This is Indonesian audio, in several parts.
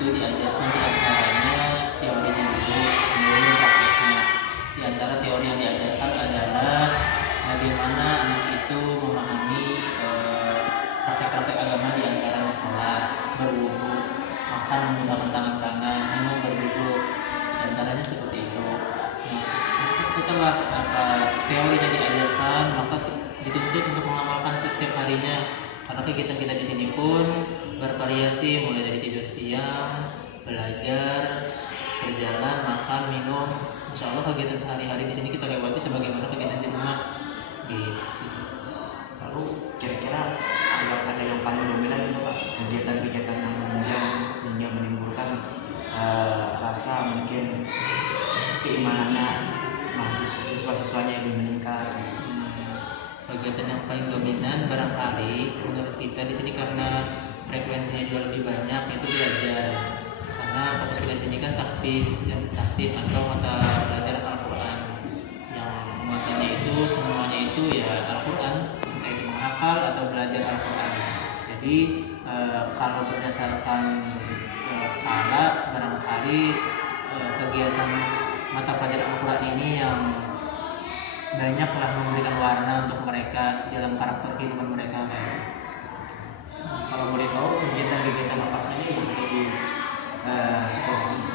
itu diajarkan di antaranya teorinya dulu, kemudian praktiknya. Di antara teori yang diajarkan adalah bagaimana anak itu memahami praktek-praktek agama, di antaranya sholat, berwudu, makan menggunakan tangan kanan, minum berwudu, di antaranya seperti itu. Nah, setelah teorinya diajarkan, maka dituntut untuk mengamalkan itu setiap harinya. Karena kegiatan kita di sini pun bervariasi, mulai dari tidur siang, belajar, berjalan, makan, minum. Insya Allah kegiatan sehari-hari di sini kita lewati sebagaimana kegiatan di rumah. Gitu. Lalu kira-kira ada yang paling dominan itu Pak, kegiatan-kegiatan yang menunjang sehingga menimbulkan rasa mungkin keimanannya mahasiswa-siswanya yang meningkat. Kegiatan yang paling dominan barangkali menurut kita di sini karena frekuensinya juga lebih banyak, yaitu belajar. Karena fokus kita di sini kan tahfiz dan tahsif atau mata pelajaran Al-Quran, yang muatannya itu semuanya itu ya Al-Quran, entah itu menghafal atau belajar Al-Quran. Jadi kalau berdasarkan skala, barangkali kegiatan mata pelajaran Al-Quran ini yang banyaklah memberikan warna untuk mereka dalam karakter kehidupan mereka. Kalau boleh tahu kegiatan-kegiatan apa saja yang ada di sekolah ini?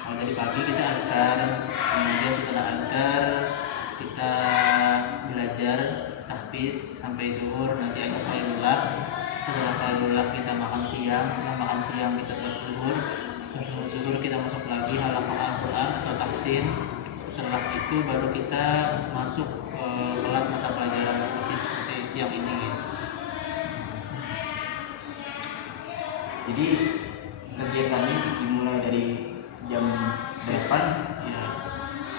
Kalau dari pagi kita azkar, kemudian setelah azkar kita belajar tahfiz sampai zuhur, nanti ada qailullah. Setelah qailullah kita makan siang, kita sholat zuhur. Setelah zuhur kita masuk lagi halaqah Al-Quran atau tahsin. Setelah itu baru kita masuk ke kelas mata pelajaran seperti siang ini. Jadi kegiatannya dimulai dari jam 8 ya,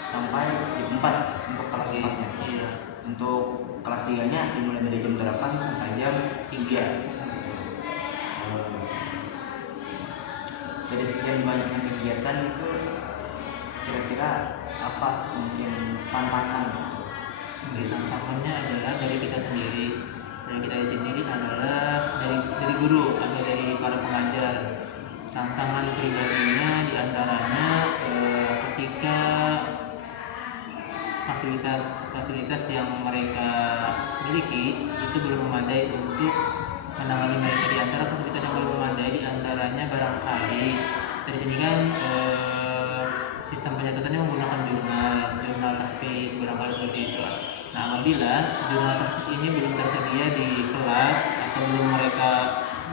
sampai jam 4 untuk kelas 4-nya. Iya. Untuk kelas 3-nya dimulai dari jam 8 sampai jam 3. Dari sekian banyaknya kegiatan itu kira-kira apa mungkin tantangan? Tantangannya adalah dari kita sendiri. Dari kita sendiri adalah dari guru atau dari para pengajar. Tantangan pribadinya diantaranya ketika fasilitas yang mereka miliki itu belum memadai untuk menangani mereka. Di antara fasilitas yang belum memadai diantaranya barangkali dari sini kan sistem pencatatannya menggunakan jurnal tahfiz, barangkali seperti itu. Nah, apabila jurnal tahfiz ini belum tersedia di kelas atau belum mereka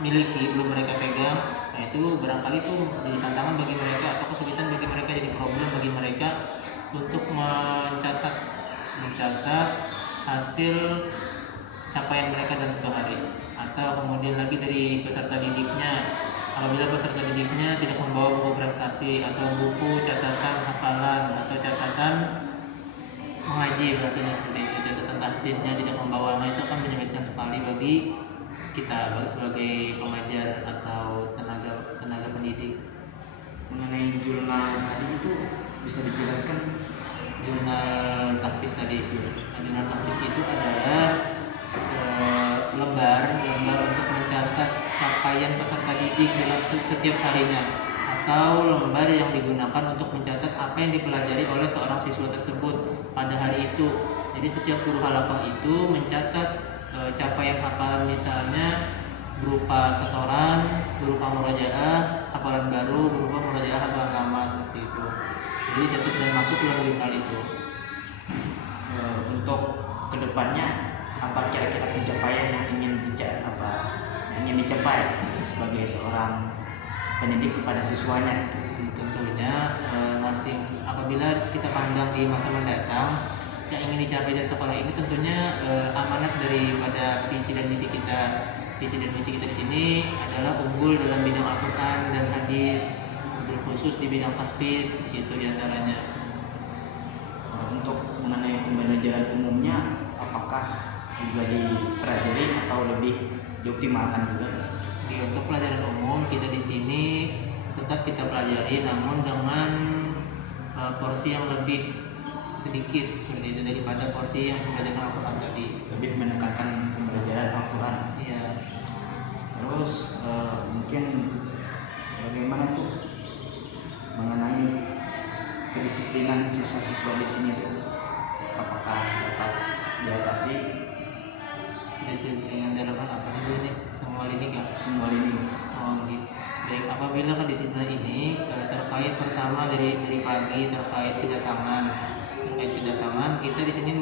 miliki, belum mereka pegang, nah itu barangkali itu jadi tantangan bagi mereka atau kesulitan bagi mereka, jadi problem bagi mereka untuk mencatat hasil capaian mereka dalam satu hari. Atau kemudian lagi dari peserta didiknya, apabila peserta didiknya tidak membawa buku prestasi atau buku catatan hafalan atau catatan mengaji, bahasanya seperti itu, catatan tahsinnya tidak membawa, nah itu akan menyulitkan sekali bagi kita sebagai pengajar atau tenaga pendidik. Mengenai jurnal tadi itu bisa dijelaskan? Jurnal tahfiz tadi, jurnal tahfiz itu adalah lembar untuk mencatat capaian peserta didik dalam setiap harinya, atau lembar yang digunakan untuk mencatat apa yang dipelajari oleh seorang siswa tersebut pada hari itu. Jadi setiap guru halaqah itu mencatat capaian hafalan, misalnya berupa setoran, berupa murojaah hafalan baru, berupa murojaah hafalan lama, seperti itu. Jadi catat dan masuk dalam jurnal itu. Untuk kedepannya apa kira-kira pencapaian yang ingin dicapai sebagai seorang pendidik kepada siswanya? Tentunya apabila kita pandang di masa mendatang, yang ingin dicapai dari sekolah ini tentunya amanat daripada visi dan misi kita. Visi dan misi kita di sini adalah unggul dalam bidang Al-Quran dan hadis, khusus di bidang tahfiz, di situ diantaranya. Untuk mengenai pembelajaran umumnya, apakah juga dipelajari atau lebih dioptimalkan juga? Untuk pelajaran umum kita di sini tetap kita pelajari, namun dengan porsi yang lebih sedikit seperti itu daripada porsi yang pembelajaran Al-Quran tadi. Lebih menekankan pembelajaran Al-Quran. Iya. Terus mungkin bagaimana tuh mengenai kedisiplinan siswa-siswa di sini tuh, apakah dapat diatasi Disiplin dalam hal apa dulu nih? Semua ini nggak? semua ini? Oh gitu. Baik, apabila kedisiplinan ini terkait pertama dari pagi terkait kedatangan kita di sini